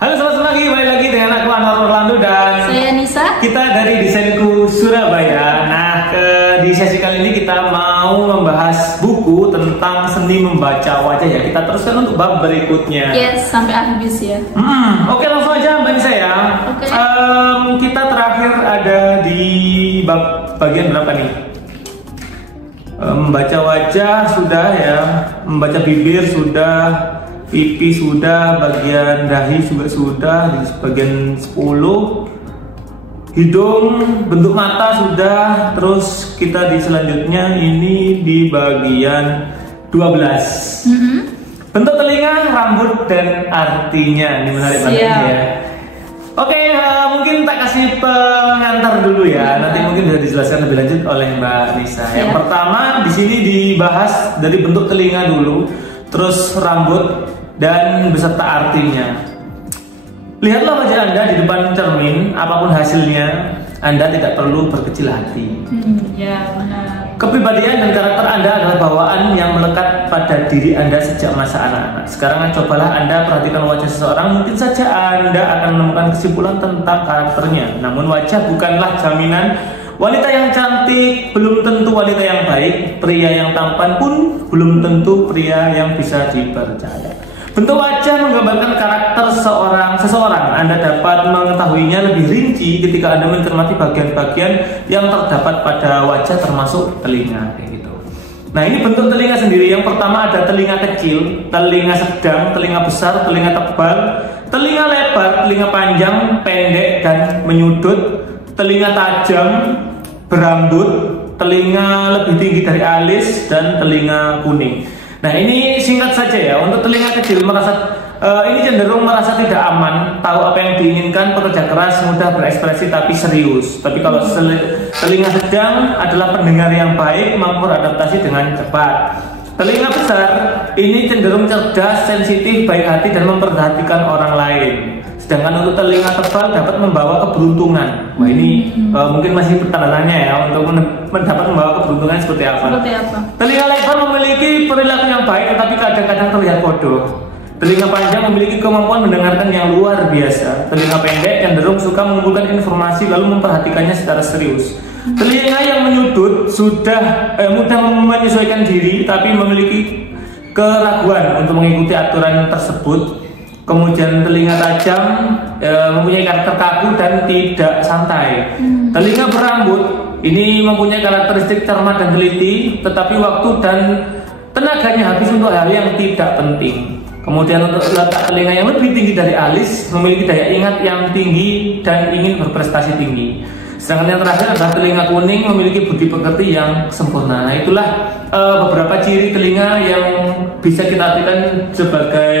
Halo, selamat pagi, balik lagi dengan aku Anwar Orlando dan saya Nisa. Kita dari Desainku Surabaya. Nah, di sesi kali ini kita mau membahas buku tentang seni membaca wajah ya. Kita teruskan untuk bab berikutnya. Yes, sampai habis ya. Oke, langsung aja Mbak Nisa ya. Oke. Kita terakhir ada di bab bagian berapa nih? Membaca wajah sudah ya, membaca bibir sudah, pipi sudah, bagian dahi juga sudah, di bagian 10, hidung, bentuk mata sudah, terus kita di selanjutnya ini di bagian 12. Bentuk telinga, rambut, dan artinya. Ini menarik banget ya. Oke, mungkin tak kasih pengantar dulu ya. Nanti mungkin bisa dijelaskan lebih lanjut oleh Mbak Nisa. Yang pertama di sini dibahas dari bentuk telinga dulu, terus rambut dan beserta artinya. Lihatlah wajah Anda di depan cermin, apapun hasilnya, Anda tidak perlu berkecil hati. Ya, benar. Kepribadian dan karakter Anda adalah bawaan yang melekat pada diri Anda sejak masa anak-anak. Sekarang cobalah Anda perhatikan wajah seseorang, mungkin saja Anda akan menemukan kesimpulan tentang karakternya. Namun wajah bukanlah jaminan. Wanita yang cantik belum tentu wanita yang baik, pria yang tampan pun belum tentu pria yang bisa dipercaya. Bentuk wajah menggambarkan karakter seseorang. Anda dapat mengetahuinya lebih rinci ketika Anda mencermati bagian-bagian yang terdapat pada wajah termasuk telinga kayak gitu. Nah, ini bentuk telinga sendiri. Yang pertama ada telinga kecil, telinga sedang, telinga besar, telinga tebal, telinga lebar, telinga panjang, pendek dan menyudut, telinga tajam, berambut, telinga lebih tinggi dari alis, dan telinga kuning. Nah, ini singkat saja ya. Untuk telinga kecil ini cenderung merasa tidak aman, tahu apa yang diinginkan, pekerja keras, mudah berekspresi tapi serius. Tapi kalau telinga sedang adalah pendengar yang baik, mampu beradaptasi dengan cepat. Telinga besar ini cenderung cerdas, sensitif, baik hati dan memperhatikan orang lain. Sedangkan untuk telinga tebal dapat membawa keberuntungan. Wah, ini mungkin masih tanda tanya ya untuk dapat membawa keberuntungan seperti apa. Telinga lebar memiliki perilaku yang baik tetapi kadang-kadang terlihat bodoh. Telinga panjang memiliki kemampuan mendengarkan yang luar biasa. Telinga pendek cenderung suka mengumpulkan informasi lalu memperhatikannya secara serius. Telinga yang menyudut sudah mudah menyesuaikan diri tapi memiliki keraguan untuk mengikuti aturan tersebut. Kemudian telinga tajam mempunyai karakter kaku dan tidak santai. Telinga berambut ini mempunyai karakteristik cermat dan teliti, tetapi waktu dan tenaganya habis untuk hal yang tidak penting. Kemudian untuk letak telinga yang lebih tinggi dari alis, memiliki daya ingat yang tinggi dan ingin berprestasi tinggi. Sedangkan yang terakhir adalah telinga kuning, memiliki budi pekerti yang sempurna. Nah, itulah beberapa ciri telinga yang bisa kita artikan sebagai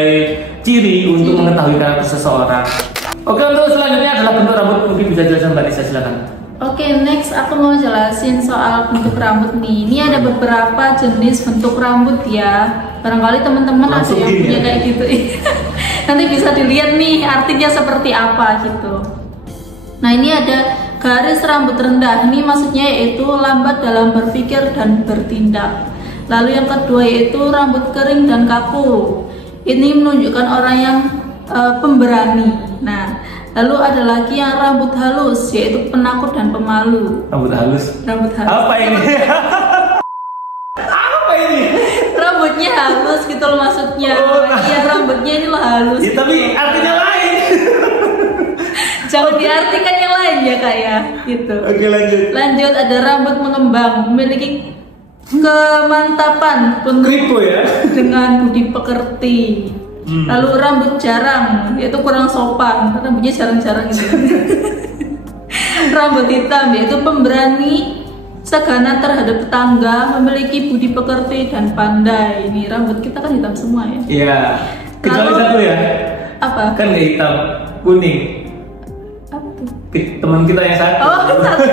ciri untuk mengetahui karakter seseorang. Oke, untuk selanjutnya adalah bentuk rambut. Mungkin bisa jelaskan Mbak Nisa, silakan. Oke, next aku mau jelasin soal bentuk rambut nih. Ini ada beberapa jenis bentuk rambut ya. Barangkali teman-teman ada yang punya kayak gitu. Nanti bisa dilihat nih artinya seperti apa gitu. Nah, ini ada garis rambut rendah. Ini maksudnya yaitu lambat dalam berpikir dan bertindak. Lalu yang kedua yaitu rambut kering dan kaku. Ini menunjukkan orang yang pemberani. Nah, lalu ada lagi yang rambut halus, yaitu penakut dan pemalu. Rambut halus? Rambut halus. Apa ini? Apa ini? Rambutnya halus gitu loh maksudnya. Iya, rambutnya ini loh halus. Ya, tapi artinya lain. Jangan diartikan yang lain ya kak ya, gitu. Oke, lanjut. Lanjut, ada rambut mengembang, memiliki kemantapan penuh ya? dengan budi pekerti. Lalu rambut jarang, yaitu kurang sopan, rambutnya jarang-jarang gitu. Rambut hitam, yaitu pemberani, segana terhadap tetangga, memiliki budi pekerti dan pandai. Ini rambut kita kan hitam semua ya? Iya. Kecuali satu ya. Apa? Kan nggak hitam, kuning. Apa tuh? Teman kita yang satu. Oh, satu.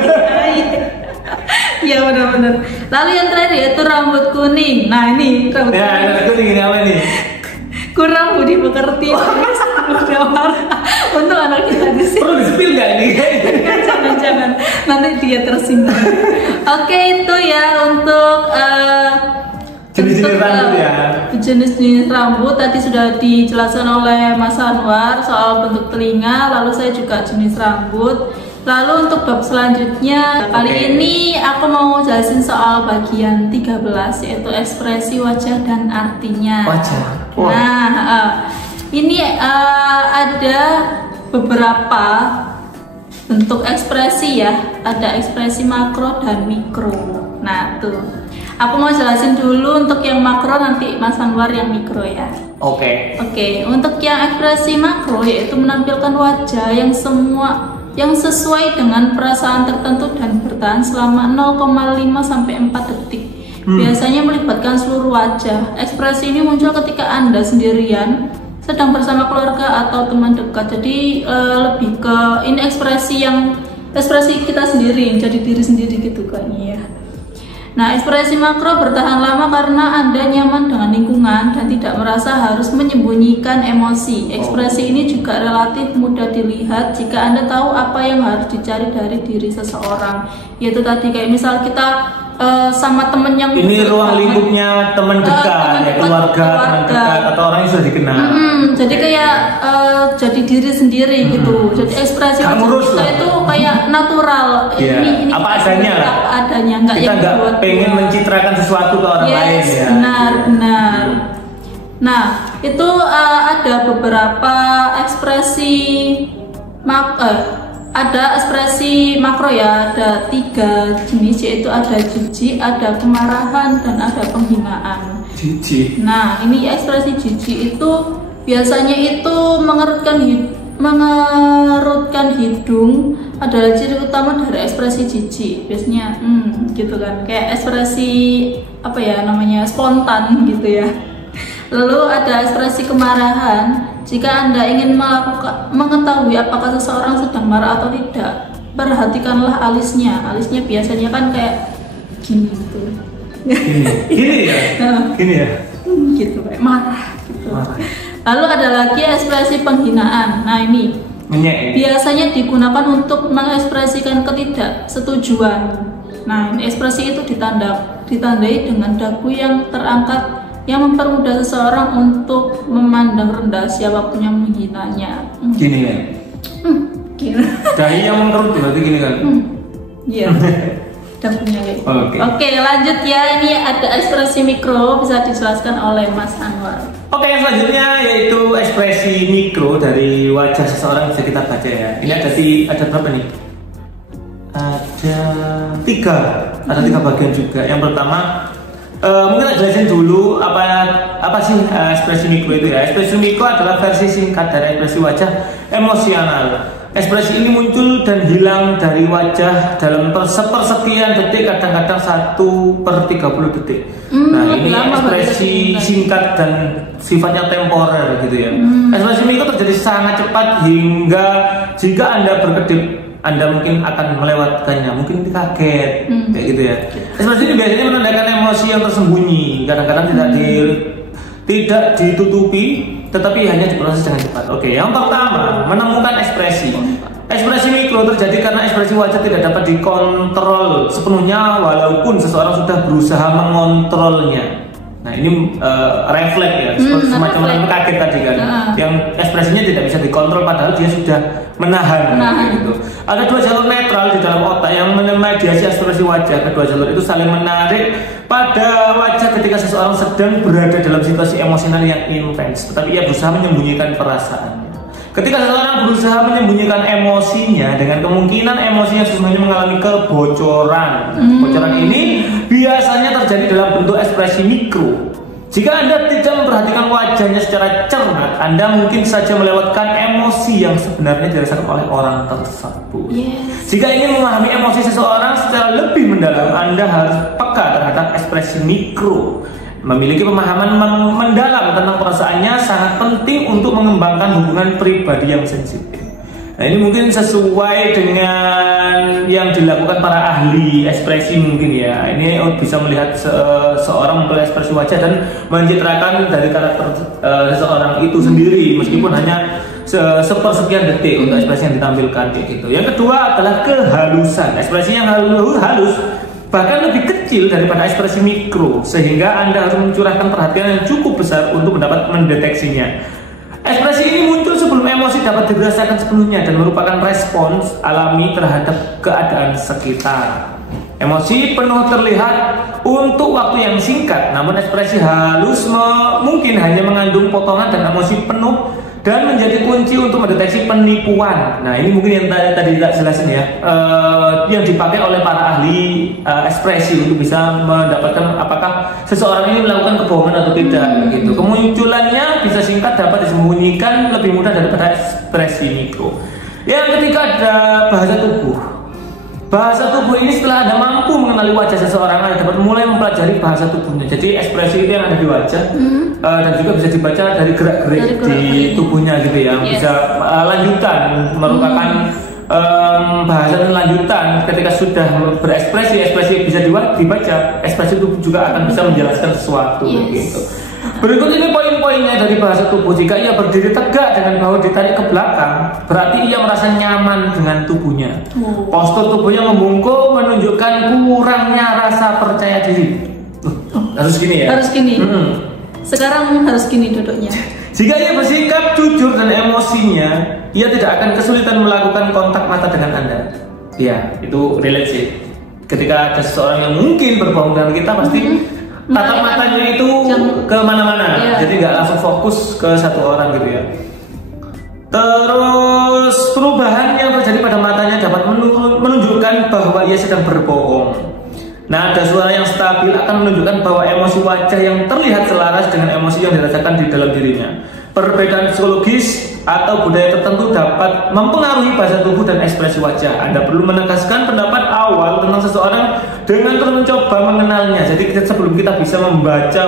Iya benar-benar. Lalu yang terakhir yaitu rambut kuning. Nah, ini rambut kuning. Ya, rambut kuning ini apa nih? Kurang budi pekerti. Udah marah. Untuk anak kita di sini. Perlu di-spill nggak ini? Jangan-jangan nanti dia tersinggung. Oke, itu ya untuk jenis-jenis rambut ya. Jenis-jenis rambut tadi sudah dijelaskan oleh Mas Anwar soal bentuk telinga, lalu saya juga jenis rambut. Lalu untuk bab selanjutnya, kali ini aku mau jelasin soal bagian 13, yaitu ekspresi wajah dan artinya. Wajah. Wow. Nah, ini ada beberapa bentuk ekspresi ya, ada ekspresi makro dan mikro. Nah tuh, aku mau jelasin dulu untuk yang makro, nanti Mas Anwar yang mikro ya. Oke. Untuk yang ekspresi makro yaitu menampilkan wajah yang sesuai dengan perasaan tertentu dan bertahan selama 0,5 sampai 4 detik. Biasanya melibatkan seluruh wajah. Ekspresi ini muncul ketika Anda sendirian, sedang bersama keluarga atau teman dekat. Jadi lebih ke ini ekspresi kita sendiri, jadi diri sendiri gitu kan ya. Nah, ekspresi makro bertahan lama karena Anda nyaman dengan lingkungan dan tidak merasa harus menyembunyikan emosi. Ekspresi ini juga relatif mudah dilihat jika Anda tahu apa yang harus dicari dari diri seseorang. Yaitu tadi kayak misal kita sama temen yang ini ruang lingkupnya teman dekat, ya keluarga, teman dekat atau orang yang sudah dikenal. Jadi kayak jadi diri sendiri gitu. Jadi ekspresi kita itu kayak natural. Ini apa adanya lah. Apa adanya, nggak kita nggak pengen mencitrakan sesuatu ke orang lain ya. Benar. Nah, itu ada beberapa ekspresi ada ekspresi makro ya, ada 3 jenis, yaitu ada jijik, ada kemarahan, dan ada penghinaan. Jijik. Nah, ini ekspresi jijik itu biasanya itu mengerutkan hidung adalah ciri utama dari ekspresi jijik. Biasanya gitu kan, kayak ekspresi apa ya namanya, spontan gitu ya. Lalu ada ekspresi kemarahan. Jika Anda ingin mengetahui apakah seseorang sedang marah atau tidak, perhatikanlah alisnya. Alisnya biasanya kan kayak gini gitu. Gini ya? Gini ya? Gitu, kayak marah gitu. Lalu ada lagi ekspresi penghinaan. Nah ini biasanya digunakan untuk mengekspresikan ketidaksetujuan. Nah, ekspresi itu ditandai dengan dagu yang terangkat, yang mempermudah seseorang untuk memandang rendah siapapun yang menghinanya. Gini ya? Gini. Dahi yang mengkerut berarti gini kan? Iya. Dagunya kayak. Oke, lanjut ya. Ini ada ekspresi mikro, bisa dijelaskan oleh Mas Anwar. Oke, yang selanjutnya yaitu ekspresi mikro dari wajah seseorang, bisa kita baca ya. Ini ada berapa nih? Ada 3 bagian juga. Yang pertama, mungkin kita jelasin dulu apa sih ekspresi mikro itu ya. Ekspresi mikro adalah versi singkat dari ekspresi wajah emosional. Ekspresi ini muncul dan hilang dari wajah dalam sepersekian detik, kadang-kadang 1/30 detik. Nah, ini ekspresi singkat dan sifatnya temporer gitu ya. Ekspresi mikro terjadi sangat cepat hingga jika Anda berkedip, Anda mungkin akan melewatkannya, mungkin kaget, kayak gitu ya. Ekspresi ini biasanya menandakan emosi yang tersembunyi, kadang-kadang tidak ditutupi, tetapi hanya diproses dengan cepat. Oke, yang pertama, menemukan ekspresi. Ekspresi mikro terjadi karena ekspresi wajah tidak dapat dikontrol sepenuhnya, walaupun seseorang sudah berusaha mengontrolnya. Nah, ini refleks ya, semacam orang kaget tadi kan, yang ekspresinya tidak bisa dikontrol padahal dia sudah menahan. Gitu. Ada 2 jalur netral di dalam otak yang memediasi ekspresi wajah. Kedua jalur itu saling menarik pada wajah ketika seseorang sedang berada dalam situasi emosional yang intens, tetapi ia berusaha menyembunyikan perasaannya. Ketika seseorang berusaha menyembunyikan emosinya, dengan kemungkinan emosinya sesungguhnya mengalami kebocoran. Kebocoran ini biasanya terjadi dalam bentuk ekspresi mikro. Jika Anda tidak memperhatikan wajahnya secara cermat, Anda mungkin saja melewatkan emosi yang sebenarnya dirasakan oleh orang tersebut. Jika ingin memahami emosi seseorang secara lebih mendalam, Anda harus peka terhadap ekspresi mikro. Memiliki pemahaman mendalam tentang perasaannya sangat penting untuk mengembangkan hubungan pribadi yang sensitif. Nah, ini mungkin sesuai dengan yang dilakukan para ahli ekspresi mungkin ya. Ini bisa melihat seorang mempelajari ekspresi wajah dan mencitrakan dari karakter seseorang itu sendiri, meskipun hanya sepersekian detik untuk ekspresi yang ditampilkan gitu. Yang kedua adalah kehalusan. Ekspresi yang halus bahkan lebih kecil daripada ekspresi mikro, sehingga Anda harus mencurahkan perhatian yang cukup besar untuk mendapat mendeteksinya. Ekspresi ini muncul sebelum emosi dapat dirasakan sepenuhnya dan merupakan respons alami terhadap keadaan sekitar. Emosi penuh terlihat untuk waktu yang singkat, namun ekspresi halus mungkin hanya mengandung potongan dan emosi penuh dan menjadi kunci untuk mendeteksi penipuan. Nah, ini mungkin yang tadi tak jelasin ya, yang dipakai oleh para ahli ekspresi untuk bisa mendapatkan apakah seseorang ini melakukan kebohongan atau tidak. Gitu. Kemunculannya bisa singkat, dapat disembunyikan lebih mudah daripada ekspresi mikro. Yang ketiga ada bahasa tubuh. Bahasa tubuh ini setelah Anda mampu mengenali wajah seseorang, Anda dapat mulai mempelajari bahasa tubuhnya. Jadi ekspresi itu yang ada di wajah dan juga bisa dibaca dari gerak-gerik di tubuhnya gitu ya. Bisa lanjutan merupakan bahasa dan lanjutan ketika sudah berekspresi, ekspresi bisa dibaca, ekspresi tubuh juga akan bisa menjelaskan sesuatu gitu. Berikut ini poin-poinnya dari bahasa tubuh. Jika ia berdiri tegak dengan bahu ditarik ke belakang, berarti ia merasa nyaman dengan tubuhnya. Postur tubuhnya membungkuk menunjukkan kurangnya rasa percaya diri. Harus gini ya? Harus gini. Sekarang harus gini duduknya. Jika ia bersikap jujur dan emosinya, ia tidak akan kesulitan melakukan kontak mata dengan Anda. Ya, itu relate sih. Ketika ada seseorang yang mungkin berbohong dengan kita, pasti tatap matanya itu kemana-mana, jadi nggak langsung fokus ke satu orang gitu ya. Terus perubahan yang terjadi pada matanya dapat menunjukkan bahwa ia sedang berbohong. Nah, ada suara yang stabil akan menunjukkan bahwa emosi wajah yang terlihat selaras dengan emosi yang dirasakan di dalam dirinya. Perbedaan psikologis atau budaya tertentu dapat mempengaruhi bahasa tubuh dan ekspresi wajah. Anda perlu menegaskan pendapat awal tentang seseorang dengan terus mencoba mengenalnya. Jadi sebelum kita bisa membaca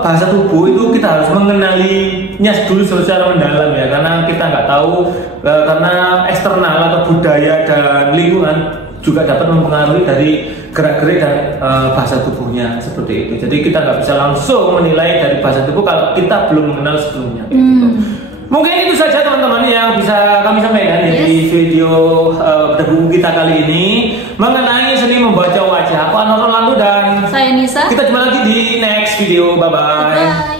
bahasa tubuh itu kita harus mengenalinya dulu secara mendalam ya, karena kita nggak tahu karena eksternal atau budaya dan lingkungan juga dapat mempengaruhi dari gerak-gerik dan bahasa tubuhnya seperti itu. Jadi kita nggak bisa langsung menilai dari bahasa tubuh kalau kita belum mengenal sebelumnya. Gitu. Mungkin itu saja teman-teman yang bisa kami sampaikan di video buku kita kali ini mengenai seni membaca wajah. Aku Anwar Orlando dan saya Nisa. Kita jumpa lagi di next video. Bye bye.